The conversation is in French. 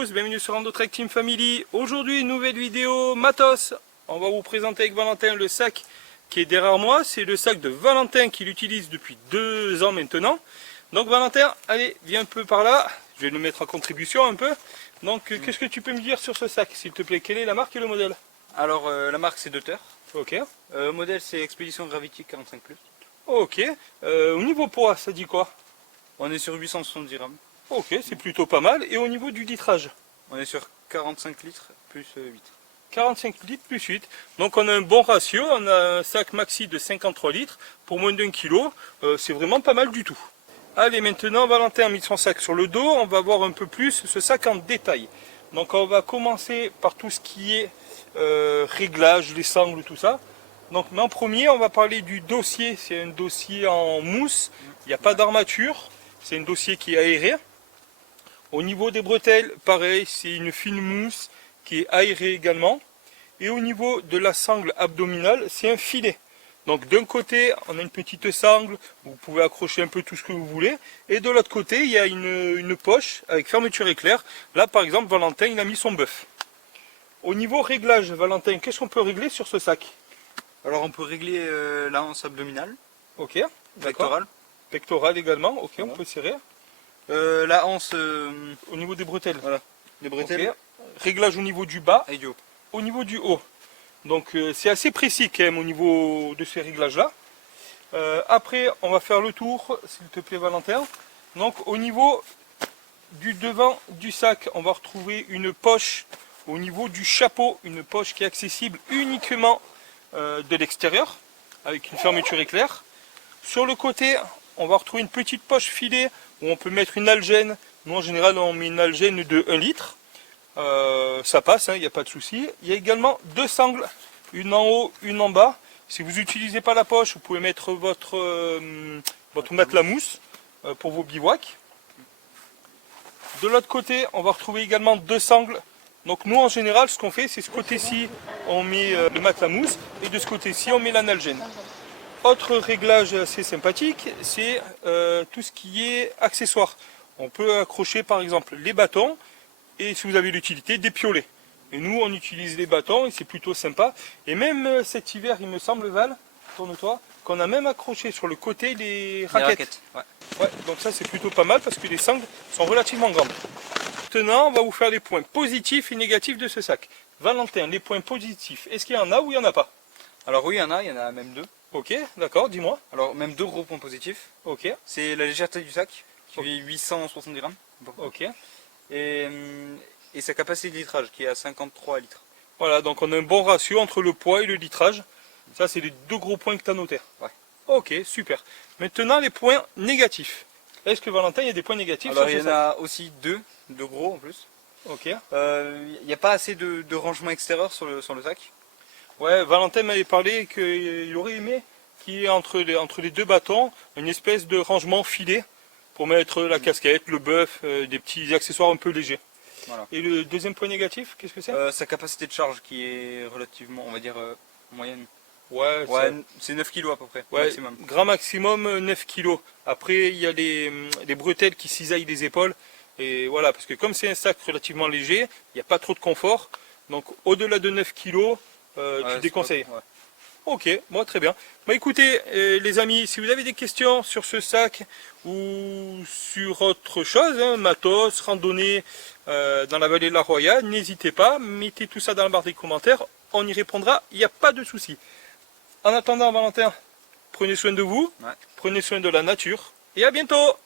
tous, bienvenue sur Rando-Trek Team Family. Aujourd'hui, nouvelle vidéo matos. On va vous présenter avec Valentin le sac qui est derrière moi. C'est le sac de Valentin qu'il utilise depuis 2 ans maintenant. Donc Valentin, allez, viens un peu par là. Je vais le mettre en contribution un peu. Donc qu'est-ce que tu peux me dire sur ce sac, s'il te plaît? Quelle est la marque et le modèle? Alors la marque c'est Deuter. Ok. Modèle c'est Expédition Gravity 45+. Ok. Au niveau poids, ça dit quoi? On est sur 870 grammes. Ok, c'est plutôt pas mal. Et au niveau du litrage? On est sur 45 litres plus 8. 45 litres plus 8. Donc on a un bon ratio, on a un sac maxi de 53 litres pour moins d'1 kg. C'est vraiment pas mal du tout. Allez, maintenant Valentin a mis son sac sur le dos, on va voir un peu plus ce sac en détail. Donc on va commencer par tout ce qui est réglage, les sangles, tout ça. Donc mais en premier on va parler du dossier, c'est un dossier en mousse, il n'y a pas d'armature, c'est un dossier qui est aéré. Au niveau des bretelles, pareil, c'est une fine mousse qui est aérée également. Et au niveau de la sangle abdominale, c'est un filet. Donc d'un côté, on a une petite sangle, vous pouvez accrocher un peu tout ce que vous voulez. Et de l'autre côté, il y a une poche avec fermeture éclair. Là par exemple, Valentin, il a mis son bœuf. Au niveau réglage, Valentin, qu'est-ce qu'on peut régler sur ce sac? Alors on peut régler la hanche abdominale. Ok, d'accord. Pectorale. Pectorale également, ok, Voilà. on peut serrer. La hanche Au niveau des bretelles. voilà, les bretelles. Ok. Réglage au niveau du bas. Et du haut. Au niveau du haut. Donc c'est assez précis quand même au niveau de ces réglages là. Après on va faire le tour, s'il te plaît Valentin. Donc au niveau du devant du sac, on va retrouver une poche au niveau du chapeau, une poche qui est accessible uniquement de l'extérieur, avec une fermeture éclair. Sur le côté, on va retrouver une petite poche filet où on peut mettre une algène. Nous en général on met une algène de 1 litre. Ça passe, il n'y a pas de souci. Il y a également 2 sangles, une en haut, une en bas. Si vous n'utilisez pas la poche, vous pouvez mettre votre matelas mousse pour vos bivouacs. De l'autre côté, on va retrouver également 2 sangles. Donc nous en général, ce qu'on fait, c'est ce côté-ci, on met le matelas mousse et de ce côté-ci, on met l'analgène. Autre réglage assez sympathique, c'est tout ce qui est accessoire. On peut accrocher par exemple les bâtons. Et si vous avez l'utilité, des piolets. Et nous, on utilise les bâtons et c'est plutôt sympa. Et même cet hiver, il me semble, Val, tourne-toi, qu'on a même accroché sur le côté les raquettes. Ouais, donc ça, c'est plutôt pas mal parce que les sangles sont relativement grandes. Maintenant, on va vous faire les points positifs et négatifs de ce sac. Valentin, les points positifs, est-ce qu'il y en a ou il n'y en a pas? Alors oui, il y en a même 2. Ok, d'accord, dis-moi. Alors même 2 gros points positifs. Ok, C'est la légèreté du sac, qui fait 870 grammes. ok. Et sa capacité de litrage qui est à 53 litres. Voilà, donc on a un bon ratio entre le poids et le litrage. Ça, c'est les 2 gros points que tu as notés. Ouais. Ok, super. Maintenant, les points négatifs. Est-ce que Valentin, il y a des points négatifs? Alors sur il y ce en sac? a aussi 2 gros en plus. Ok. Il n'y a pas assez de rangement extérieur sur le sac. Ouais, Valentin m'avait parlé qu'il aurait aimé qu'il y ait entre les 2 bâtons une espèce de rangement filet pour mettre la casquette, le bœuf, des petits accessoires un peu légers. Voilà. Et le deuxième point négatif, qu'est-ce que c'est? Sa capacité de charge qui est relativement, on va dire, moyenne. Ouais, Ouais, c'est 9 kg à peu près, ouais, maximum. grand maximum 9 kg. Après, il y a les bretelles qui cisaillent les épaules. Et voilà, parce que comme c'est un sac relativement léger, il n'y a pas trop de confort. Donc au-delà de 9 kg, tu déconseilles. Ouais. Ok, bon, très bien. Bah écoutez, les amis, si vous avez des questions sur ce sac ou sur autre chose, matos, randonnée dans la vallée de la Roya, n'hésitez pas, mettez tout ça dans la barre des commentaires, on y répondra, il n'y a pas de souci. En attendant, Valentin, prenez soin de vous, prenez soin de la nature, et à bientôt!